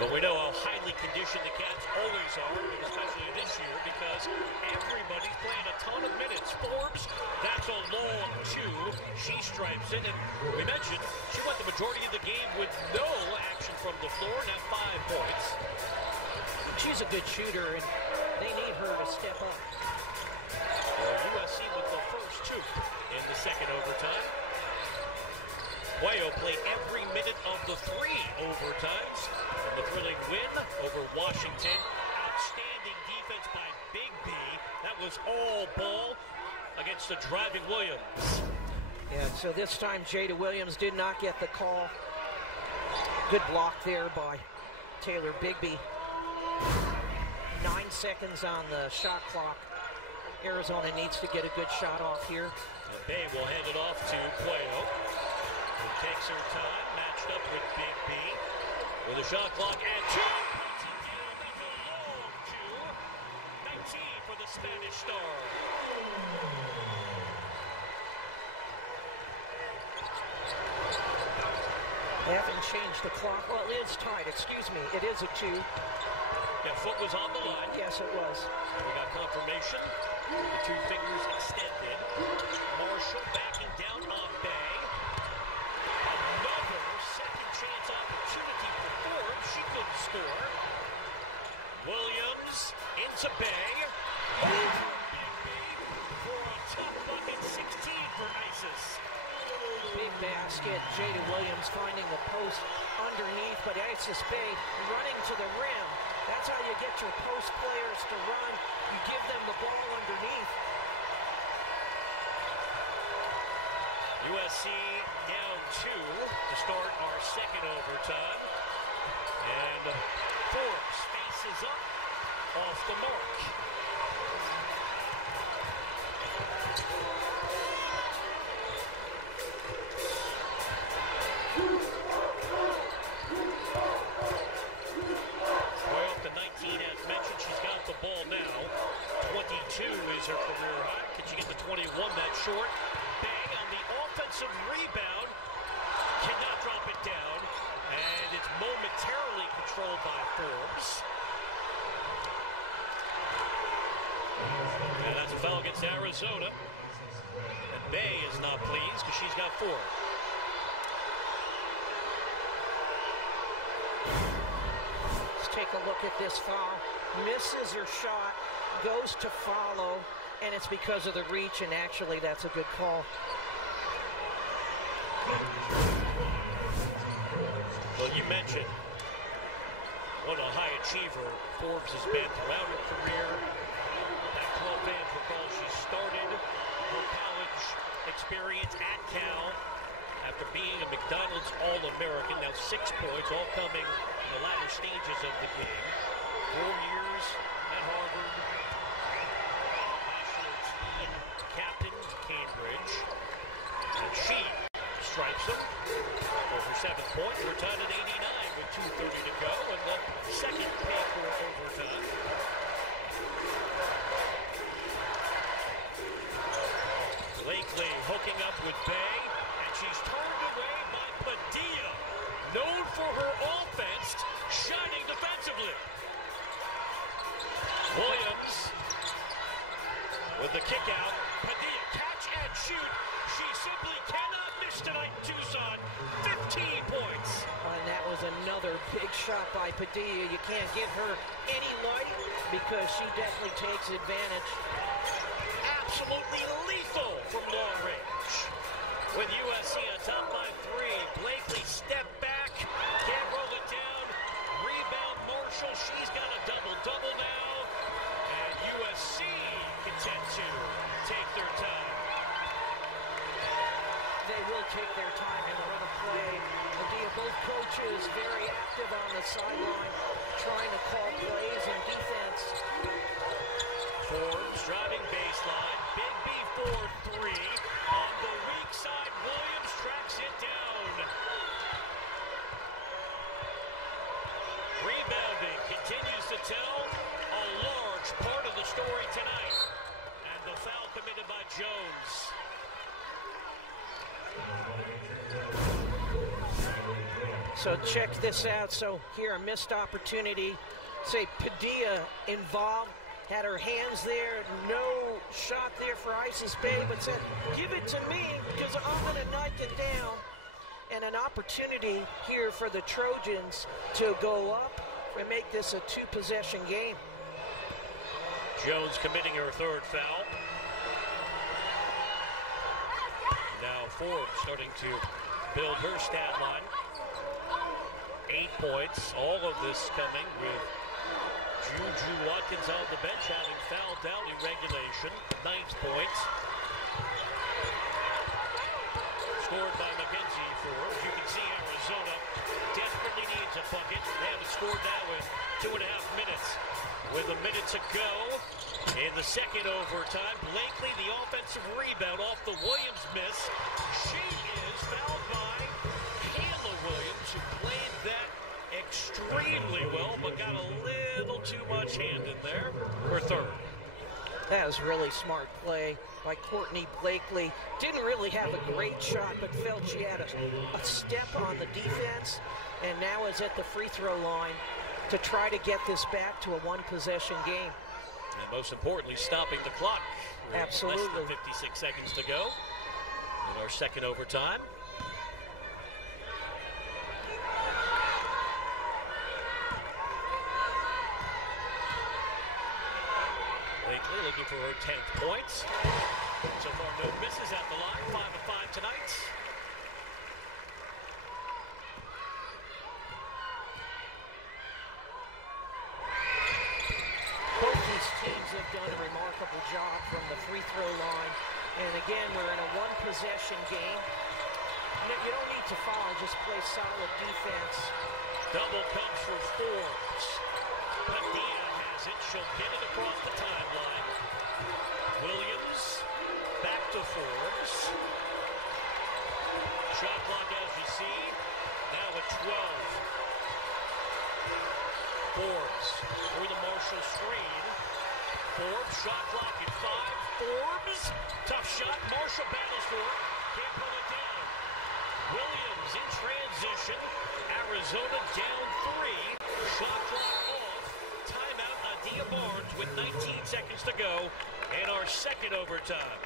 Well, we know how highly conditioned the Cats always are, especially this year, because everybody's playing a ton of minutes. Forbes, that's a long 2. She stripes it, and we mentioned she went the majority of the game with no action from the floor, now 5 points. She's a good shooter, and they need her to step up. USC with the first 2 in the second overtime. Puello played every minute of the 3 overtimes. The thrilling win over Washington. Outstanding defense by Big B. That was all ball against the driving Williams. Yeah, so this time Jada Williams did not get the call. Good block there by Taylor Bigby. 9 seconds on the shot clock. Arizona needs to get a good shot off here. Bay will hand it off to Puello, who takes her time, matched up with Big B. With a shot clock at 2. Puts it down, that's a long 2. 19 for the Spanish star. They haven't changed the clock. Well, it is tied. Excuse me. It is a 2. Yeah, foot was on the line. Yes, it was. We got confirmation. The 2 fingers extended. Marshall backing down on Bay. Another second chance opportunity for Forbes. She couldn't score. Williams into Bay. Over Big B for a tough bucket. 16 for Isis. Big basket. Jada Williams finding the post underneath, but Isis Bay running to the rim. That's how you get your post players to run. You give them the ball underneath. USC down 2 to start our second overtime. And Forbes faces up off the mark. Ball now. 22 is her career high. Can she get the 21? That short. Bang. offensive rebound. Cannot drop it down. And it's momentarily controlled by Forbes. And that's a foul against Arizona. And Bay is not pleased because she's got 4. Let's take a look at this foul. Misses her shot, goes to follow, and it's because of the reach, and actually that's a good call. Well, you mentioned what a high achiever Forbes has been throughout her career. Pac-12 fans recall she started her college experience at Cal after being a McDonald's All-American. Now 6 points, all coming in the latter stages of the game. 4 years at Harvard. National team captain, Cambridge. And she strikes him for her 7th point. We're tied at 89 with 2:30 to go, and the second pay for overtime. Blakely hooking up with Bay, and she's turned away by Padilla, known for her offense, shining defensively. Williams with the kick out. Padilla catch and shoot. She simply cannot miss tonight in Tucson. 15 points. And that was another big shot by Padilla. You can't give her any light because she definitely takes advantage. Absolutely lethal from long range. With USC on top by 3. Blakely step back. Can't roll it down. Rebound Marshall. She's got a double-double now. And USC content to take their time. They will take their time in the run of play. Padilla, both coaches very active on the sideline, trying to call plays and defense. Forbes driving baseline. Big B4-3. On the weak side, Williams tracks it down. Rebounding continues to tell a large part of the story tonight. And the foul committed by Jones. So check this out. So here, a missed opportunity. Say Padilla involved, had her hands there, no shot there for Isis Bay, but said, give it to me because I'm going to knock it down. And an opportunity here for the Trojans to go up and make this a 2-possession game. Jones committing her 3rd foul. Now Forbes starting to build her stat line. 8 points. All of this coming with Juju Watkins on the bench having fouled out in regulation. 9th point. Scored by Mackenzie Forbes. You can see Arizona desperately needs a bucket. They haven't scored now in 2.5 minutes. With a minute to go in the second overtime, Blakely the offensive rebound off the Williams miss. She is fouled by Kayla Williams, who played that extremely well, but got a little too much hand in there. Her 3rd. That was really smart play by Courtney Blakely. Didn't really have a great shot, but felt she had a step on the defense, and now is at the free throw line to try to get this back to a 1-possession game. And most importantly, stopping the clock. Absolutely. Less than 56 seconds to go in our second overtime. Blakely looking for her 10th points. So far, no misses at the line. 5 of 5 tonight. Both these teams have done a remarkable job from the free throw line. And again, we're in a 1-possession game. You don't need to foul, just play solid defense. Double comes for Forbes. Padilla has it. She'll get it across the timeline. Williams back to Forbes. Shot clock, as you see, now at 12. Forbes through the Marshall screen. Forbes, shot clock at 5. Forbes, tough shot. Marshall battles for it. Can't pull it down. Williams in transition. Arizona down 3. Shot clock off. Timeout. Adia Barnes with 19 seconds to go in our second overtime.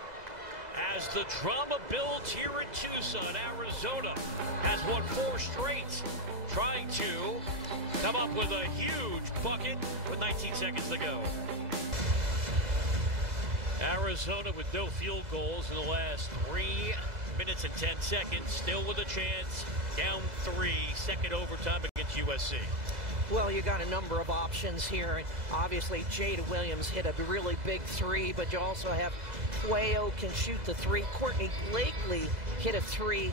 As the drama builds here in Tucson, Arizona has won 4 straight, trying to come up with a huge bucket with 19 seconds to go. Arizona with no field goals in the last 3 minutes and 10 seconds, still with a chance, down 3, second overtime against USC. Well, you got a number of options here. Obviously, Jada Williams hit a really big 3, but you also have Puello can shoot the 3. Courtney Blakely hit a 3.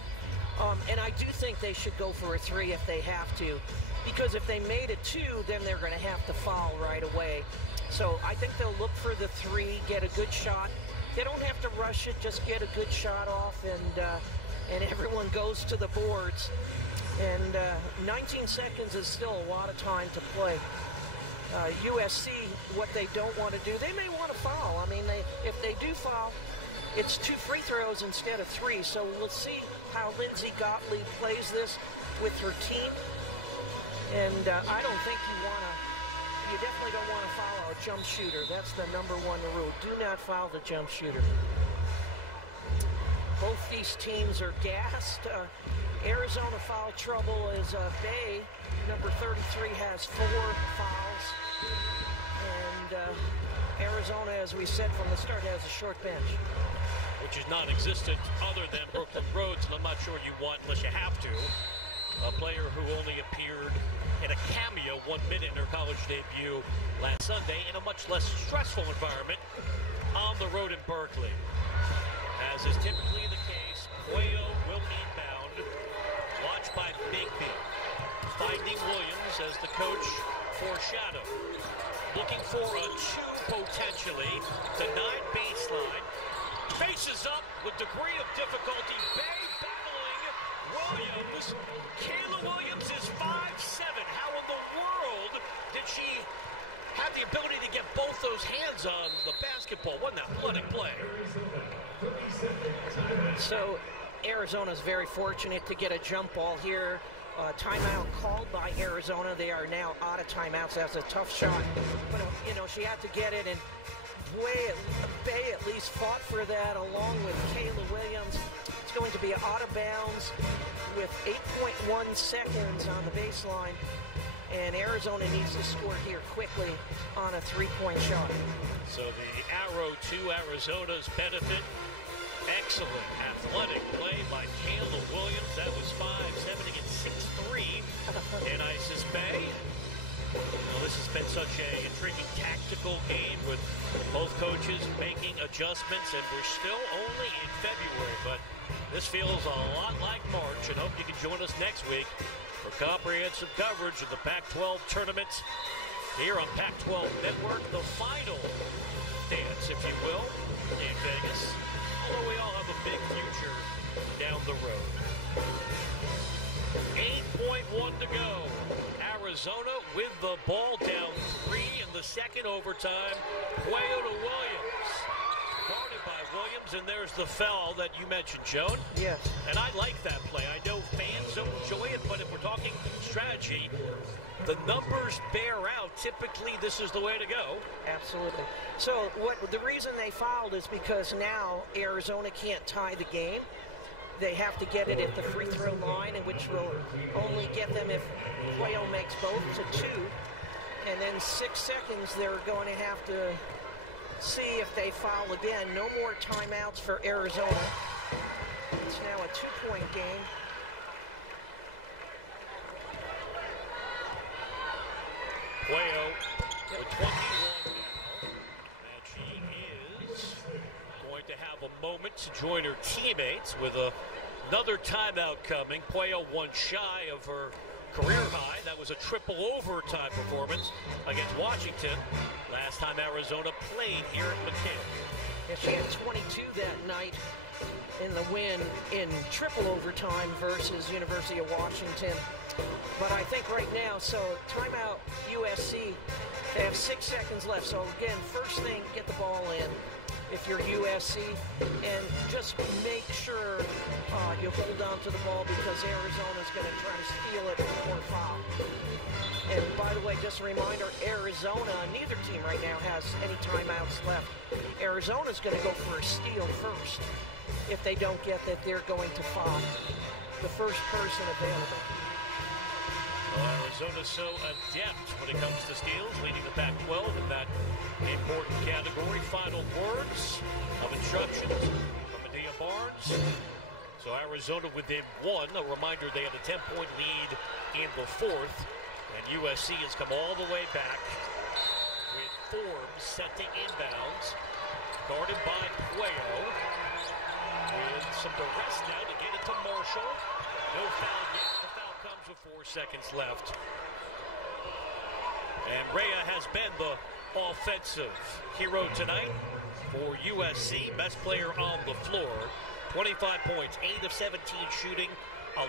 And I do think they should go for a 3 if they have to. Because if they made a 2, then they're going to have to foul right away. So I think they'll look for the 3, get a good shot. They don't have to rush it, just get a good shot off, and everyone goes to the boards. And 19 seconds is still a lot of time to play. USC, what they don't want to do, they may want to foul. I mean, if they do foul, it's 2 free throws instead of 3. So we'll see how Lindsay Gottlieb plays this with her team. And I don't think you definitely don't want to foul a jump shooter. That's the #1 rule. Do not foul the jump shooter. Both these teams are gassed. Arizona foul trouble is Bay. Number 33 has 4 fouls. And Arizona, as we said from the start, has a short bench. Which is non-existent other than Brooklyn Rhodes, and I'm not sure you want, unless you have to, a player who only appeared in a cameo 1 minute in her college debut last Sunday in a much less stressful environment on the road in Berkeley. As is typically the case, Puello will inbound, watched by Bigby, finding Williams as the coach foreshadowed. Looking for a 2 potentially, the 9 baseline, faces up with degree of difficulty, Bay battling Williams. Kayla Williams is 5'7". How in the world did she have the ability to get both those hands on the basketball? Wasn't that bloody play? So Arizona's very fortunate to get a jump ball here. Timeout called by Arizona. They are now out of timeouts. That's a tough shot. But, you know, she had to get it, and Bay at least fought for that along with Kayla Williams. It's going to be out of bounds with 8.1 seconds on the baseline. And Arizona needs to score here quickly on a 3-point shot. So the arrow to Arizona's benefit. Excellent athletic play by Kayla Williams. That was 5'7" against 6'3" in Isis Bay. Well, this has been such an intriguing tactical game with both coaches making adjustments, and we're still only in February, but this feels a lot like March, and hope you can join us next week for comprehensive coverage of the Pac-12 tournament here on Pac-12 Network, the final dance, if you will, in Vegas. Although we all have a big future down the road. 8.1 to go. Arizona with the ball down 3 in the second overtime. Puello to Williams. Guarded by Williams, and there's the foul that you mentioned, Joan. Yes. And I like that play. I know fans don't enjoy it, but if we're talking strategy, the numbers bear out. Typically, this is the way to go. Absolutely. So the reason they fouled is because now Arizona can't tie the game. They have to get it at the free throw line, which will only get them if Puello makes both to 2. And then 6 seconds, they're going to have to see if they foul again. No more timeouts for Arizona. It's now a 2-point game. Puello with 21 now. And she is going to have a moment to join her teammates with another timeout coming. Puello 1 shy of her career high. That was a triple overtime performance against Washington. Last time Arizona played here at McKinney. Yeah, she had 22 that night in the win in triple overtime versus University of Washington. But I think right now, so timeout USC, they have 6 seconds left. So again, first thing, get the ball in if you're USC. And just make sure you hold on to the ball because Arizona's going to try to steal it before foul. And by the way, just a reminder, Arizona, neither team right now has any timeouts left. Arizona's going to go for a steal first. If they don't get that, they're going to foul the first person available. Well, Arizona's so adept when it comes to steals, leading the Pac-12 in that important category. Final words of instructions from Medea Barnes. So Arizona within one. A reminder, they had a 10-point lead in the fourth. And USC has come all the way back with Forbes set to inbounds. Guarded by Puello. With some duress now to get it to Marshall. No foul yet. The foul comes with 4 seconds left. And Rhea has been the offensive hero tonight for USC. Best player on the floor. 25 points, 8 of 17 shooting,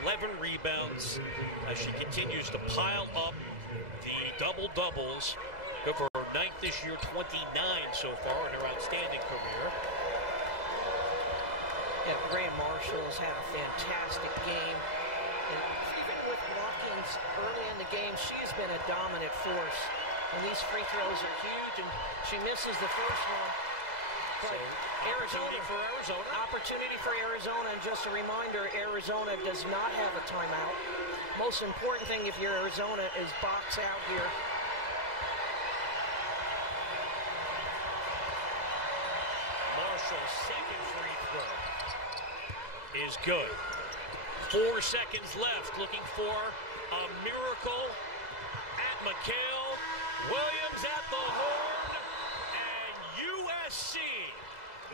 11 rebounds as she continues to pile up the double-doubles. Go for her ninth this year, 29 so far in her outstanding career. Yeah, Rhea Marshall has had a fantastic game. And even with Watkins early in the game, she's been a dominant force. And these free throws are huge, and she misses the first one. But so, opportunity for Arizona, and just a reminder, Arizona does not have a timeout. Most important thing if you're Arizona is box out here. Marshall's second free throw is good. 4 seconds left, looking for a miracle at McHale. Williams at the horn, and USC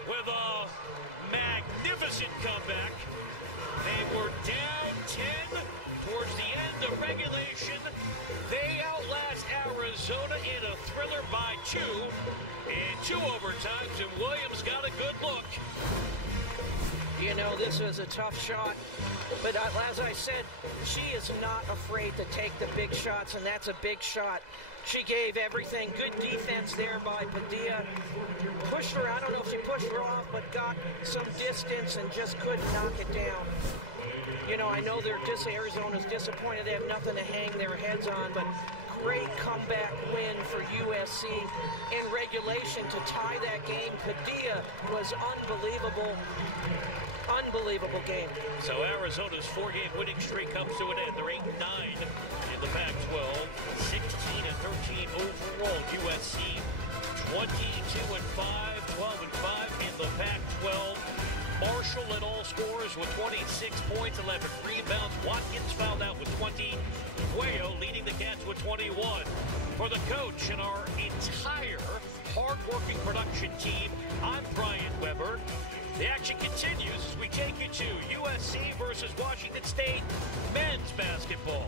with a magnificent comeback. They were down 10 towards the end of regulation. They outlast Arizona in a thriller by 2 in 2 overtimes, and Williams got a good look. You know, this was a tough shot, but as I said, she is not afraid to take the big shots, and that's a big shot. She gave everything. Good defense there by Padilla. Pushed her, I don't know if she pushed her off, but got some distance and just couldn't knock it down. You know, I know Arizona's disappointed. They have nothing to hang their heads on, but great comeback win for USC in regulation to tie that game. Padilla was unbelievable. Unbelievable game. So Arizona's 4-game winning streak comes to an end. They're 8-9 in the Pac-12, 16-13 overall. USC 22-5, 12-5 in the Pac-12. Marshall led all scorers with 26 points, 11 rebounds. Watkins fouled out with 20. Puello leading the Cats with 21. For the coach and our entire hard-working production team, I'm Brian Weber. The action continues as we take you to USC versus Washington State men's basketball.